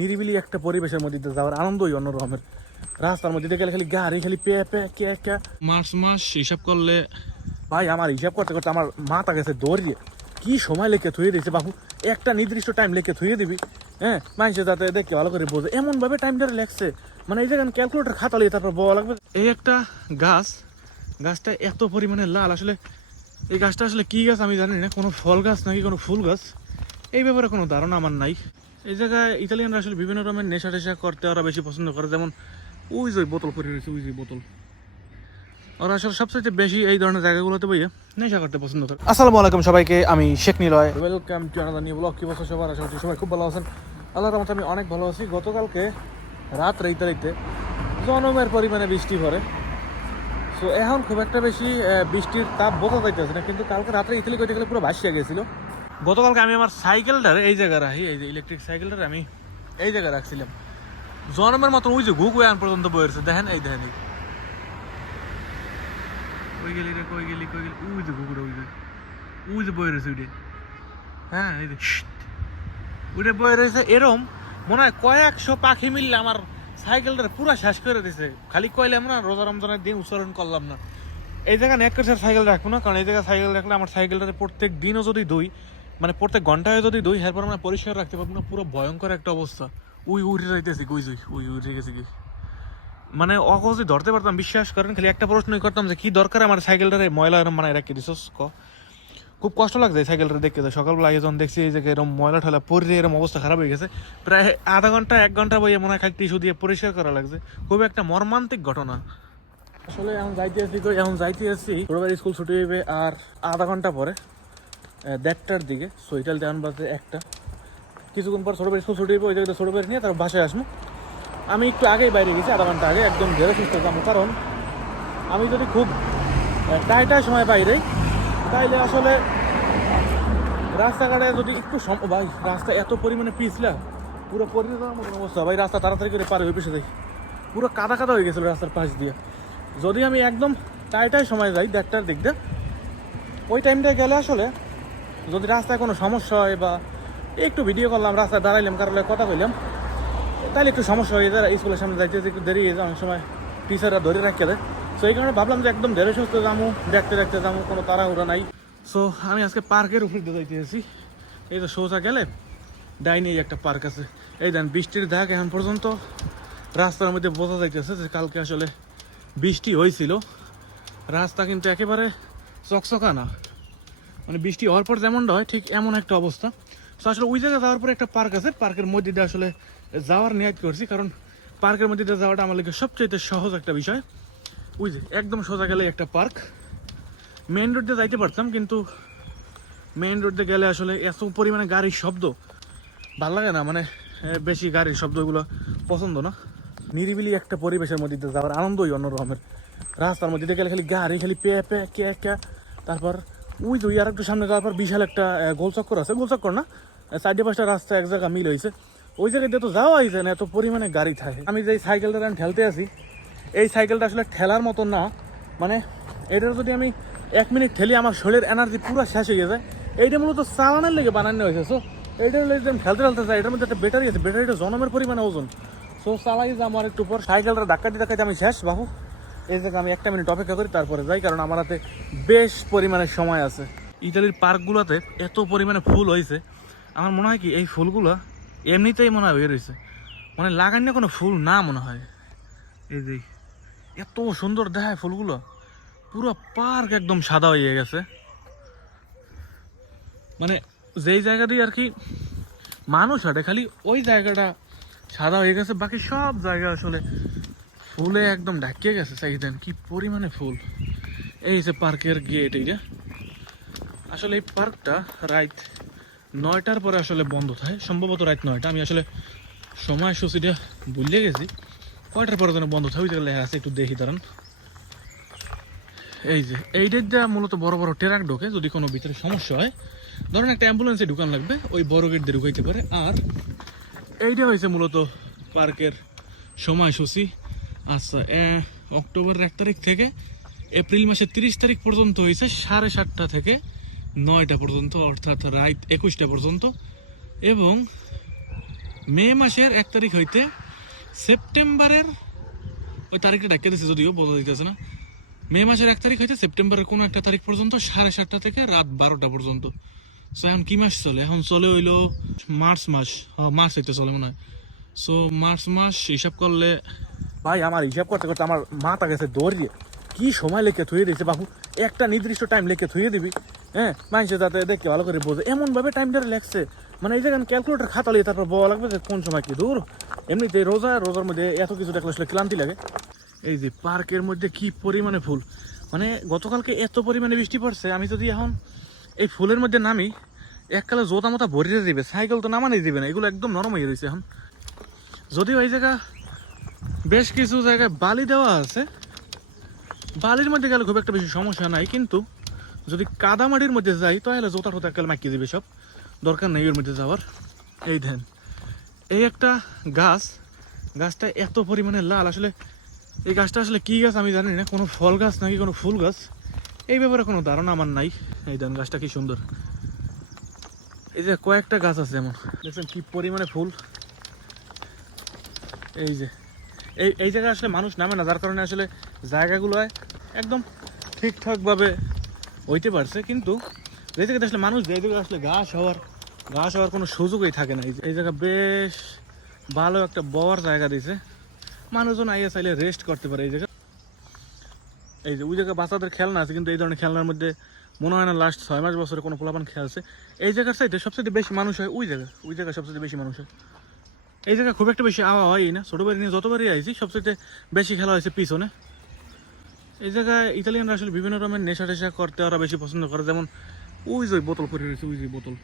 নিরিবিলি একটা পরিবেশের মধ্যে যাওয়ার আনন্দই অন্যরকমের। রাস্তার মধ্যে গেলে খালি গাড়ি খালি পে পে কে কে মাস হিসাব করলে ভাই আমার হিসাব করতে করতে আমার মাথা গেছে দৌড়িয়ে। কি সময় লেখে থুয়ে দিয়েছে বাবু, একটা নির্দিষ্ট টাইম লেখে থুয়ে দিবি, হ্যাঁ মানুষের যাতে দেখে ভালো করে বোঝে এমন ভাবে টাইমটা লেখছে। মানে এই জায়গায় ক্যালকুলেটার খাতা লিয়ে তারপর বলা লাগবে। এই একটা গাছটা এত পরিমাণে লাল, আসলে এই গাছটা আসলে কি গাছ আমি জানি না, কোনো ফল গাছ নাকি কোনো ফুল গাছ এই ব্যাপারে কোনো ধারণা আমার নাই। এই জায়গায় ইতালিয়ানরা আসলে বিভিন্ন রকমের নেশা টেশা করতে ওরা বেশি পছন্দ করে, যেমন ওই যে বোতল পরে রয়েছে, ওই যে বোতল, ওরা আসলে সবচেয়ে বেশি এই ধরনের জায়গাগুলোতে বইয়ে নেশা করতে পছন্দ করে। আসসালামু আলাইকুম সবাইকে, আমি Sheikh Niloy, welcome to another new blog. কি বছর সবার আশা করছি সবাই খুব ভালো আছেন। আল্লাহর রহমতে আমি অনেক ভালো আছি। গতকালকে রাত ইতালিতে জনমের পরিমাণে বৃষ্টি পড়ে, সো এখন খুব একটা বেশি বৃষ্টির তাপ বোঝা যাইতেছে না, কিন্তু কালকে রাত্রে ইতালি করতে গেলে পুরো ভাসিয়া গেছিলো। গতকালকে আমি আমার সাইকেলটার এই জায়গায় রাখি, এই যে ইলেকট্রিক সাইকেলটার আমি এই জায়গায় রাখছিলাম, জনমের মতো ওই যে ঘুঘু এখন পর্যন্ত বইয়েছে, দেখেন এই দেখেন কই গেলি রে কই গেলি, ওই যে ঘুঘুটা ওই যে বয়ে রয়েছে ওইটা, হ্যাঁ এই যে ওইটা বয়ে রয়েছে। এরম মনে হয় কয়েকশো পাখি মিললে আমার সাইকেলটা পুরো শেষ করে দিছে। খালি কইলাম না রোজা রমজানের দিন উচ্চারণ করলাম না, এই জায়গায় এক করে সাইকেল রাখবো না, কারণ এই জায়গায় সাইকেল রাখলে আমার সাইকেলটাতে প্রত্যেক দিনও যদি ধুই, মানে প্রত্যেক ঘন্টায় যদি ধুই, এরপর আমরা পরিষ্কার রাখতে পারবো না। পুরো ভয়ঙ্কর একটা অবস্থা। উঠে যাইতেছি উঠে গেছি কি, মানে অকজে ধরতে পারতাম, বিশ্বাস করেন। খালি একটা প্রশ্নই করতাম যে কি দরকার আমার সাইকেলটারে ময়লা এরম মানে রেখে দিছস ক। খুব কষ্ট লাগছে সাইকেলটা দেখতে, সকালবেলা আগে যখন দেখছি এই জায়গায় এরকম ময়লা ঠেলা পরে এরকম অবস্থা খারাপ হয়ে গেছে। প্রায় আধা ঘন্টা 1 ঘন্টা বইয়ে মনে হয় খালি টিস্যু দিয়ে পরিষ্কার করা লাগছে। খুব একটা মর্মান্তিক ঘটনা। আসলে এখন যাইতে আসছি ছোটবার স্কুল ছুটি হইবে আর আধা ঘন্টা পরে 1:30টার দিকে। সোইটাল দেওয়ান বাজে 1টা, কিছুক্ষণ পর ছোটবার স্কুল ছুটি হইবে, ওই জায়গায় ছোটবার নিয়ে তার বাসায় আসবো। আমি একটু আগেই বাইরে গেছি, আধা ঘন্টা আগে, একদম ধীরে সুস্থ যাবো। কারণ আমি যদি খুব টাইটার সময় বাইরে, তাইলে আসলে রাস্তাঘাটে যদি একটু ভাই রাস্তা এত পরিমাণে পিছলা, পুরো পরিণত যাওয়ার মতন অবস্থা। ভাই রাস্তা তাড়াতাড়ি করে পার হয়ে পেছে দেখি পুরো কাদা কাদা হয়ে গেছিলো রাস্তার পাশ দিয়ে। যদি আমি একদম টাইটার সময় যাই 1:30টার দিক দিয়ে, ওই টাইমটায় গেলে আসলে যদি রাস্তায় কোনো সমস্যা হয় বা একটু ভিডিও করলাম, রাস্তায় দাঁড়াইলাম, কারোর কথা কইলাম, তাহলে একটু সমস্যা হয়ে যায়। স্কুলের সামনে যাইতে একটু দেরি হয়ে যায়, অনেক সময় টিচাররা ধরে রাখতে দেয়। সো এই কারণে ভাবলাম যে একদম ধীরে সুস্থ যাবো, দেখতে যাবো, কোনো তাড়াহুড়া নাই। সো আমি আজকে পার্কের উপরে দিয়ে যাইতেছি। এই তো সোজা গেলে ডাইনে একটা পার্ক আছে। এই দেন বৃষ্টির দাগ এখন পর্যন্ত রাস্তার মধ্যে বোঝা যাইতেছে যে কালকে আসলে বৃষ্টি হয়েছিল। রাস্তা কিন্তু একেবারে চকচকা না, মানে বৃষ্টি হওয়ার পর যেমনটা হয় ঠিক এমন একটা অবস্থা। তো আসলে ওই জায়গায় যাওয়ার পরে একটা পার্ক আছে, পার্কের মধ্যে দিয়ে আসলে যাওয়ার নিয়ত করছি, কারণ পার্কের মধ্যে দিয়ে যাওয়াটা আমার লাগে সবচেয়ে সহজ একটা বিষয়। ওই যে একদম সোজা গেলে একটা পার্ক। মেইন রোড দিয়ে যাইতে পারতাম, কিন্তু মেইন রোড দিয়ে গেলে আসলে এত পরিমাণে গাড়ির শব্দ ভাল লাগে না, মানে বেশি গাড়ির শব্দগুলো পছন্দ না। নিরিবিলি একটা পরিবেশের মধ্যে যাওয়ার আনন্দই অন্যরকমের। রাস্তার মধ্যে গেলে খালি গাড়ি খালি পে পে কে কে। তারপর ওই দুই আর একটু সামনে যাওয়ার পর বিশাল একটা গোলচক্কর আছে, গোলচক্কর না 4-5টা রাস্তা এক জায়গা মিল হয়েছে, ওই জায়গায় দিয়ে তো যাওয়াই যায় না, এত পরিমাণে গাড়ি থাকে। আমি যে সাইকেলটা আমি ঠেলতে আছি, এই সাইকেলটা আসলে ঠেলার মতো না, মানে এটার যদি আমি 1 মিনিট ঠেলি আমার শরীরের এনার্জি পুরো শেষ হয়ে যায়। এইটা মূলত চালানোর লেগে বানানো হয়েছে। সো এইটা হলে যদি আমি ঠেলতে যাই, এটার মধ্যে একটা ব্যাটারি আছে, ব্যাটারিটা জনমের পরিমাণে ওজন। সো চালাই যে আমার একটু পর সাইকেলটা ধাক্কাতে আমি শেষ বাবু। এই জায়গায় আমি 1 মিনিট অপেক্ষা করি, তারপরে যাই, কারণ আমার হাতে বেশ পরিমাণে সময় আছে। ইতালির পার্কগুলোতে এত পরিমাণে ফুল হয়েছে, আমার মনে হয় কি এই ফুলগুলো এমনিতেই মনে হয় বের হয়েছে, মানে লাগান্য কোনো ফুল না মনে হয়। এই যে এত সুন্দর দেখায় ফুলগুলো, পুরো পার্ক একদম সাদা হয়ে গেছে। মানে যেই জায়গা দিয়ে আর কি মানুষ হাঁটে, খালি ওই জায়গাটা সাদা হয়ে গেছে, বাকি সব জায়গা আসলে ফুলে একদম ঢাকিয়ে গেছে। চাইতেন কি পরিমাণে ফুল। এই যে পার্কের গেট, এইটা আসলে এই পার্কটা রাত 9টার পরে আসলে বন্ধ থাকে, সম্ভবত রাত 9টা। আমি আসলে সময়সূচিটা ভুলে গেছি, কয়টার পরে যেন বন্ধ থাকে, ওই জায়গায় লেখা আছে, একটু দেখি দাঁড়ান। এই যে এইটার দেওয়া মূলত বড় বড় ট্রাক ঢোকে, যদি কোনো ভিতরে সমস্যা হয়, ধরেন একটা অ্যাম্বুলেন্সে ঢুকান লাগবে, ওই বড় গেট দিয়ে ঢুকাইতে পারে। আর এইটা হয়েছে মূলত পার্কের সময়সূচি। আচ্ছা, অক্টোবর 1 তারিখ থেকে এপ্রিল মাসের 30 তারিখ পর্যন্ত হয়েছে 7:30টা থেকে 9টা পর্যন্ত, অর্থাৎ রাত 21টা পর্যন্ত। এবং মে মাসের 1 তারিখ হইতে সেপ্টেম্বরের ওই তারিখটা ডাক্কে দিচ্ছে, যদিও বলা দিতেছে না। মে মাসের 1 তারিখ হইতে সেপ্টেম্বরের কোনো একটা তারিখ পর্যন্ত 7:30 থেকে রাত 12টা পর্যন্ত। সো এখন কি মাস চলে? এখন চলে হইলো মার্চ মাস। মার্চ হইতে চলে মনে হয়। সো মার্চ মাস হিসাব করলে ভাই আমার হিসাব করতে করতে আমার মাথা গেছে দৌড়িয়ে। কি সময় লেখে থুয়ে দিয়েছে বাবু, একটা নির্দিষ্ট টাইম লেখে থুয়ে দিবি, হ্যাঁ মানুষে যাতে দেখে ভালো করে বোঝে এমনভাবে টাইমটা লেখছে। মানে এই জায়গায় ক্যালকুলেটার খাতা লিয়ে তারপর বলা লাগবে যে কোন সময় কি দূর। এমনিতে রোজার মধ্যে এত কিছু দেখলে আসলে ক্লান্তি লাগে। এই যে পার্কের মধ্যে কি পরিমাণে ফুল, মানে গতকালকে এত পরিমাণে বৃষ্টি পড়ছে, আমি যদি এখন এই ফুলের মধ্যে নামি এককালে জোতা মোতা ভরিয়ে দিবে, সাইকেল তো নামানোই দিবে না, এগুলো একদম নরম হয়ে রয়েছে এখন। যদিও এই জায়গা বেশ কিছু জায়গায় বালি দেওয়া আছে, বালির মধ্যে গেলে খুব একটা বেশি সমস্যা নাই, কিন্তু যদি কাদামাটির মধ্যে যাই তাহলে জোতা টোতা এককালে মাখিয়ে দিবে সব, দরকার নেই এর মধ্যে যাওয়ার। এই দেন এই একটা গাছটা এত পরিমাণে লাল, আসলে এই গাছটা আসলে কি গাছ আমি জানি না, কোনো ফল গাছ নাকি কোনো ফুল গাছ এই ব্যাপারে কোনো ধারণা আমার নাই। এই দেন গাছটা কি সুন্দর, এই যে কয়েকটা গাছ আছে এমন, দেখছেন কি পরিমাণে ফুল। এই যে এই জায়গায় আসলে মানুষ নামে না, যার কারণে আসলে জায়গাগুলো একদম ঠিকঠাকভাবে হইতে পারছে, কিন্তু যে জায়গাতে আসলে মানুষ যে জায়গায় আসলে ঘাস হওয়ার কোনো সুযোগই থাকে না। এই জায়গা বেশ ভালো একটা বড় জায়গা দিয়েছে, মানুষজন আইয়া চাইলে রেস্ট করতে পারে এই জায়গা। এই যে ওই জায়গায় বাচ্চাদের খেলনা আছে, কিন্তু এই ধরনের খেলনার মধ্যে মনে হয় না লাস্ট 6 মাস বছরে কোনো পোলাপান খেলছে। এই জায়গার সাইডে সবচেয়ে বেশি মানুষ হয় ওই জায়গায় সবচেয়ে বেশি মানুষ হয়। এই জায়গায় খুব একটা বেশি আওয়া হয় না, ছোটো বাড়ি নিয়ে যতবারই আইছি সবচেয়ে বেশি খেলা হয়েছে পিছনে। এই জায়গায় ইতালিয়ানরা আসলে বিভিন্ন রকমের নেশা টেশা করতে ওরা বেশি পছন্দ করে, যেমন ওই যে বোতল পরে রয়েছে, ওই যে বোতল,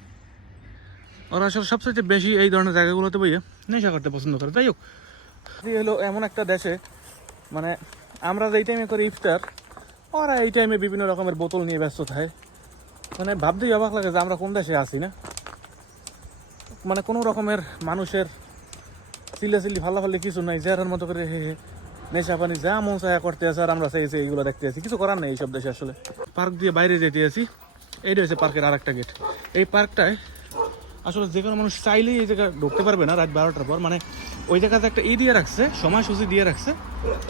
ওরা আসলে সবচেয়ে বেশি এই ধরনের জায়গাগুলোতে বইয়ে নেশা করতে পছন্দ করে। যাই হোক, হলো এমন একটা দেশে মানে আমরা যেই টাইমে করি ইফতার, ওরা এই টাইমে বিভিন্ন রকমের বোতল নিয়ে ব্যস্ত থাকে। মানে ভাবতেই অবাক লাগে যে আমরা কোন দেশে আছি না, মানে কোনো রকমের মানুষের চিল্লাচিল্লি ফাল্লাফাল্লি কিছু নাই, যার মতো করে নেশা পানি যা মন চায়া করতে আছে, আর আমরা চাইছি এইগুলো দেখতে আছি, কিছু করার নেই এইসব দেশে আসলে। পার্ক দিয়ে বাইরে যেতে আছি, এইটা হচ্ছে পার্কের আর একটা গেট। এই পার্কটায় আসলে যে কোনো মানুষ চাইলেই এই জায়গা ঢুকতে পারবে না রাত 12টার পর, মানে ওই জায়গাতে একটা দিয়ে রাখছে, সময়সূচি দিয়ে রাখছে,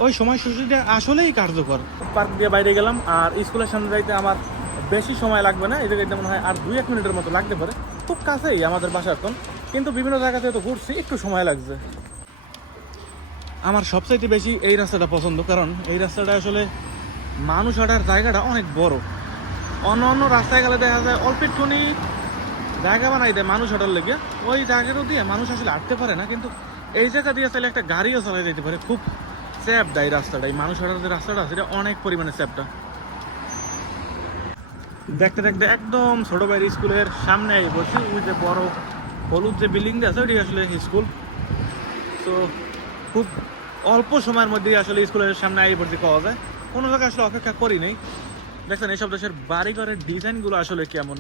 ওই সময়সূচিটা আসলেই কার্যকর। পার্ক দিয়ে বাইরে গেলাম, আর স্কুলের সামনে যাইতে আমার বেশি সময় লাগবে না, এই জায়গায় মনে হয় আর 2-1 মিনিটের মতো লাগতে পারে, খুব কাছেই আমাদের বাসা এখন, কিন্তু বিভিন্ন জায়গাতে তো ঘুরছি একটু সময় লাগছে। আমার সবচাইতে বেশি এই রাস্তাটা পছন্দ, কারণ এই রাস্তাটা আসলে মানুষ হাঁটার জায়গাটা অনেক বড়। অন্য রাস্তায় গেলে দেখা যায় অল্প একটুখানি জায়গা বানাই দেয় মানুষ হাঁটার লেগে, ওই জায়গাটা দিয়ে মানুষ আসলে হাঁটতে পারে না, কিন্তু এই জায়গা দিয়ে চাইলে একটা গাড়িও চালাই যেতে পারে। খুব সেফ দেয় রাস্তাটা, এই মানুষ হাঁটার যে রাস্তাটা সেটা অনেক পরিমাণে সেফটা। দেখতে দেখতে একদম ছোট ভাইয়ের স্কুলের সামনে বলছি, ওই যে বড় হলুদ যে বিল্ডিংটা আছে ওইটি আসলে স্কুল। তো খুব অল্প সময়ের মধ্যেই আসলে স্কুলের সামনে আই ভর্তি পাওয়া যায়, কোনো জায়গায় আসলে অপেক্ষা করি নেই। দেখছেন এইসব দেশের বাড়িঘরের ডিজাইনগুলো আসলে কেমন,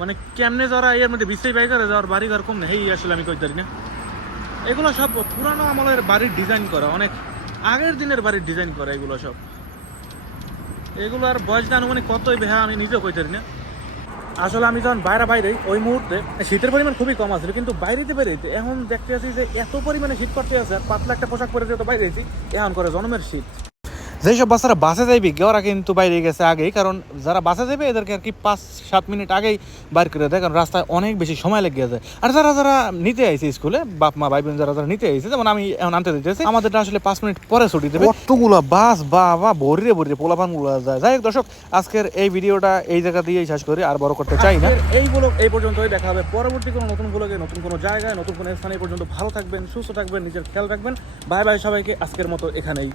মানে কেমনে যারা এর মধ্যে বিশ্বেই বাই করে যাওয়ার বাড়িঘর কম নেই আসলে আমি কইতে পারি না। এগুলো সব পুরানো আমলের বাড়ির ডিজাইন করা, অনেক আগের দিনের বাড়ির ডিজাইন করা এগুলো সব। এগুলো আর বয়সটা আনুমানিক কতই বেহা আমি নিজেও কইতে পারি না। আসলে আমি যখন বাইরে ওই মুহূর্তে শীতের পরিমাণ খুবই কম আসলে, কিন্তু বাইরেতে বেরোইতে এখন দেখতে আছি যে এত পরিমাণে শীত পড়তে আছে, আর পাতলা একটা পোশাক পরে যেহেতু বাইরেছি এখন করে জন্মের শীত। যেসব বাচ্চারা বাসে যাইবে ওরা কিন্তু বাইরে গেছে আগেই, কারণ যারা বাসে যাবে এদেরকে আর কি 5-7 মিনিট আগেই বাইর করে দেয়, কারণ রাস্তায় অনেক বেশি সময় লেগে যায়। আর যারা নিতে আইছে স্কুলে, বাপ মা ভাই বোন যারা নিতে আইছে, যেমন আমি এখন আনতে দিতেছি, আমাদেরটা আসলে 5 মিনিট পরে ছুটি দেবে। কতগুলো বাস বাবা ভরিয়ে পোলাপান গুলো যায়। যাই হোক দর্শক, আজকের এই ভিডিওটা এই জায়গা দিয়েই শেষ করি, আর বড় করতে চাই না। এই ব্লগ এই পর্যন্তই, দেখা হবে পরবর্তী কোনো নতুন ব্লগে, নতুন কোনো জায়গায়, নতুন কোনো স্থানে। পর্যন্ত ভালো থাকবেন, সুস্থ থাকবেন, নিজের খেয়াল রাখবেন। বাই বাই সবাইকে, আজকের মতো এখানেই।